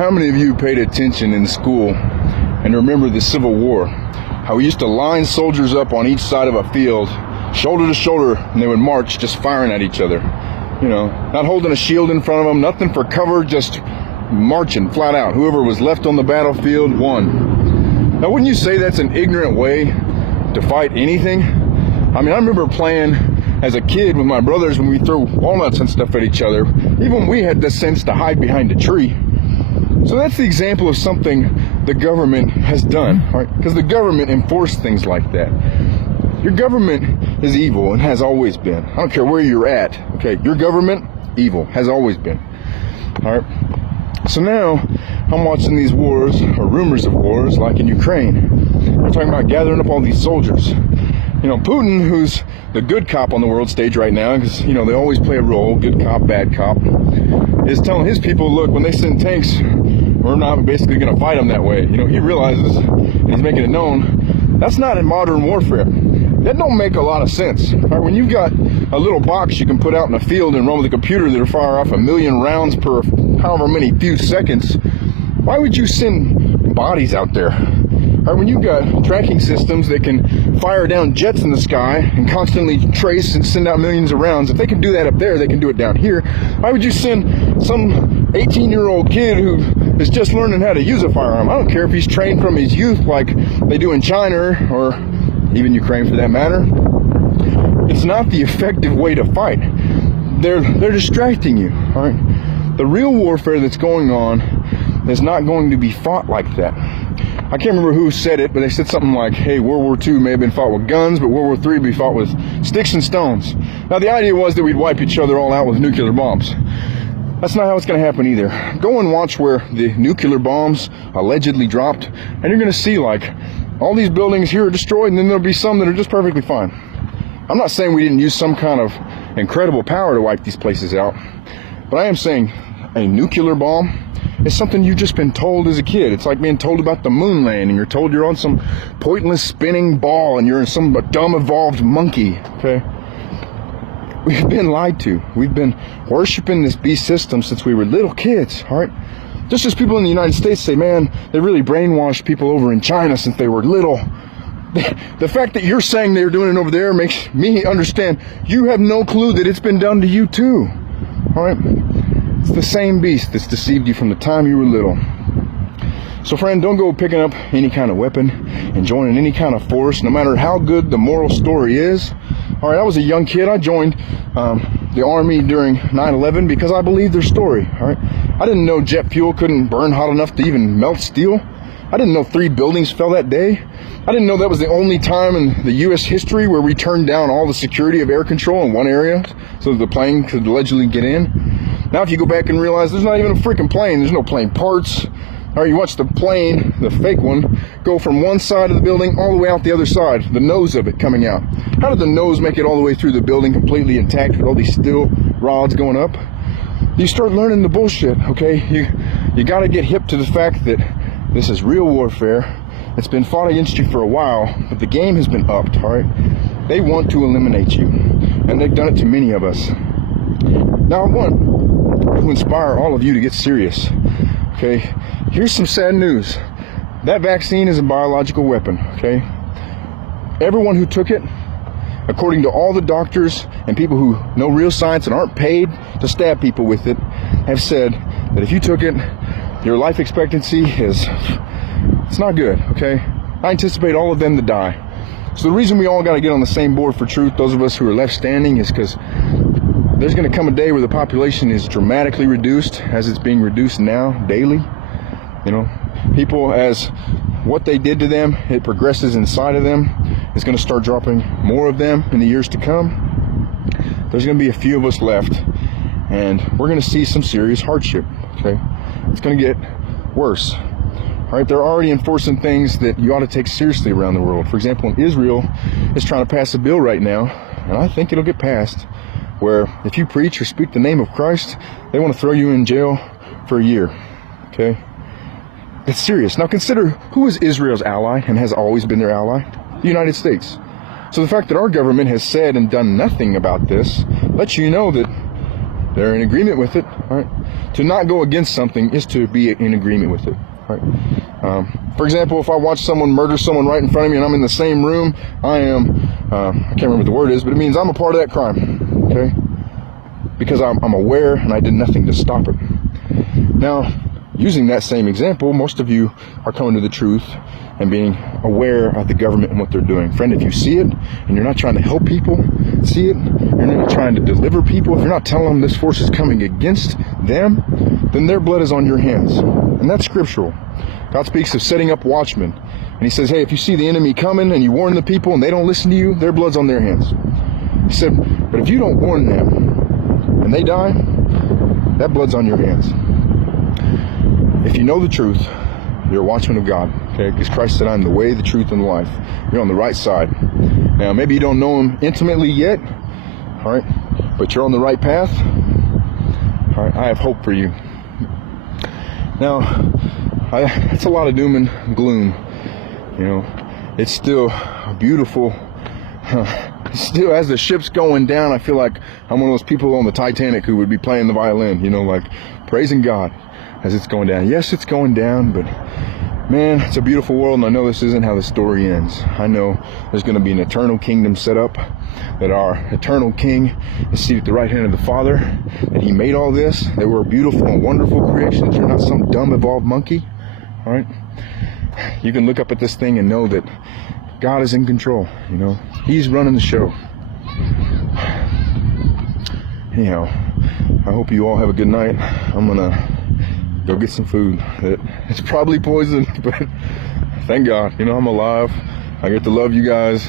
How many of you paid attention in school and remember the Civil War? How we used to line soldiers up on each side of a field, shoulder to shoulder, and they would march just firing at each other. You know, not holding a shield in front of them, nothing for cover, just marching flat out. Whoever was left on the battlefield won. Now, wouldn't you say that's an ignorant way to fight anything? I mean, I remember playing as a kid with my brothers when we threw walnuts and stuff at each other. Even we had the sense to hide behind a tree. So that's the example of something the government has done, right? Because the government enforced things like that. Your government is evil and has always been. I don't care where you're at, okay? Your government, evil, has always been, all right? So now I'm watching these wars, or rumors of wars, like in Ukraine. They're talking about gathering up all these soldiers. You know, Putin, who's the good cop on the world stage right now, because, you know, they always play a role, good cop, bad cop, is telling his people, look, when they send tanks, we're not basically going to fight them that way. You know, he realizes, and he's making it known, that's not in modern warfare. That don't make a lot of sense. Right? When you've got a little box you can put out in a field and run with a computer that'll fire off 1,000,000 rounds per however many few seconds, why would you send bodies out there? Right? When you've got tracking systems that can fire down jets in the sky and constantly trace and send out millions of rounds, if they can do that up there, they can do it down here. Why would you send some 18-year-old kid who is just learning how to use a firearm? I don't care if he's trained from his youth like they do in China or even Ukraine for that matter. It's not the effective way to fight. They're distracting you, all right? The real warfare that's going on is not going to be fought like that. I can't remember who said it, but they said something like, hey, World War II may have been fought with guns, but World War III would be fought with sticks and stones. Now, the idea was that we'd wipe each other all out with nuclear bombs. That's not how it's going to happen either. Go and watch where the nuclear bombs allegedly dropped, and you're going to see, like, all these buildings here are destroyed, and then there'll be some that are just perfectly fine. I'm not saying we didn't use some kind of incredible power to wipe these places out, but I am saying a nuclear bomb is something you've just been told as a kid. It's like being told about the moon landing. You're told you're on some pointless spinning ball and you're in some dumb evolved monkey, okay? We've been lied to. We've been worshiping this beast system since we were little kids, all right? Just as people in the United States say, man, they really brainwashed people over in China since they were little. The fact that you're saying they're doing it over there makes me understand you have no clue that it's been done to you too, all right? It's the same beast that's deceived you from the time you were little. So friend, don't go picking up any kind of weapon and joining any kind of force, no matter how good the moral story is. All right, I was a young kid. I joined the Army during 9/11 because I believed their story. All right, I didn't know jet fuel couldn't burn hot enough to even melt steel. I didn't know 3 buildings fell that day. I didn't know that was the only time in the U.S. history where we turned down all the security of air control in one area so that the plane could allegedly get in. Now, if you go back and realize there's not even a freaking plane, there's no plane parts. Or you watch the plane, the fake one, go from one side of the building all the way out the other side, the nose of it coming out. How did the nose make it all the way through the building completely intact with all these steel rods going up? You start learning the bullshit, okay? You got to get hip to the fact that this is real warfare. It's been fought against you for a while, but the game has been upped, all right? They want to eliminate you, and they've done it to many of us. Now, I want to inspire all of you to get serious, okay? Here's some sad news. That vaccine is a biological weapon, okay? Everyone who took it, according to all the doctors and people who know real science and aren't paid to stab people with it, have said that if you took it, your life expectancy is, it's not good, okay? I anticipate all of them to die. So the reason we all got to get on the same board for truth, those of us who are left standing, is because there's going to come a day where the population is dramatically reduced, as it's being reduced now, daily. You know, people, as what they did to them, it progresses inside of them. It's going to start dropping more of them in the years to come. There's going to be a few of us left, and we're going to see some serious hardship, okay? It's going to get worse. All right, they're already enforcing things that you ought to take seriously around the world. For example, Israel is trying to pass a bill right now, and I think it'll get passed, where if you preach or speak the name of Christ, they want to throw you in jail for a year, okay? It's serious. Now consider, who is Israel's ally and has always been their ally? The United States. So the fact that our government has said and done nothing about this lets you know that they're in agreement with it, all right? To not go against something is to be in agreement with it, right? For example, if I watch someone murder someone right in front of me and I'm in the same room, I can't remember what the word is, but it means I'm a part of that crime, okay? Because I'm aware and I did nothing to stop it. Now, using that same example, most of you are coming to the truth and being aware of the government and what they're doing. Friend, if you see it and you're not trying to help people see it, you're not trying to deliver people, if you're not telling them this force is coming against them, then their blood is on your hands. And that's scriptural. God speaks of setting up watchmen. And he says, hey, if you see the enemy coming and you warn the people and they don't listen to you, their blood's on their hands. He said, but if you don't warn them and they die, that blood's on your hands. If you know the truth, you're a watchman of God, okay? Because Christ said, I'm the way, the truth, and the life. You're on the right side. Now, maybe you don't know him intimately yet, all right? But you're on the right path. All right, I have hope for you. Now, it's a lot of doom and gloom, you know. It's still a beautiful, still as the ship's going down, I feel like I'm one of those people on the Titanic who would be playing the violin, you know, like praising God as it's going down. Yes, it's going down, but man, it's a beautiful world, and I know this isn't how the story ends. I know there's going to be an eternal kingdom set up, that our eternal King is seated at the right hand of the Father, that he made all this, that we're beautiful and wonderful creations. You're not some dumb evolved monkey, all right? You can look up at this thing and know that God is in control, you know. He's running the show. Anyhow, I hope you all have a good night. I'm going to go get some food. It's probably poison, but thank God, you know, I'm alive. I get to love you guys.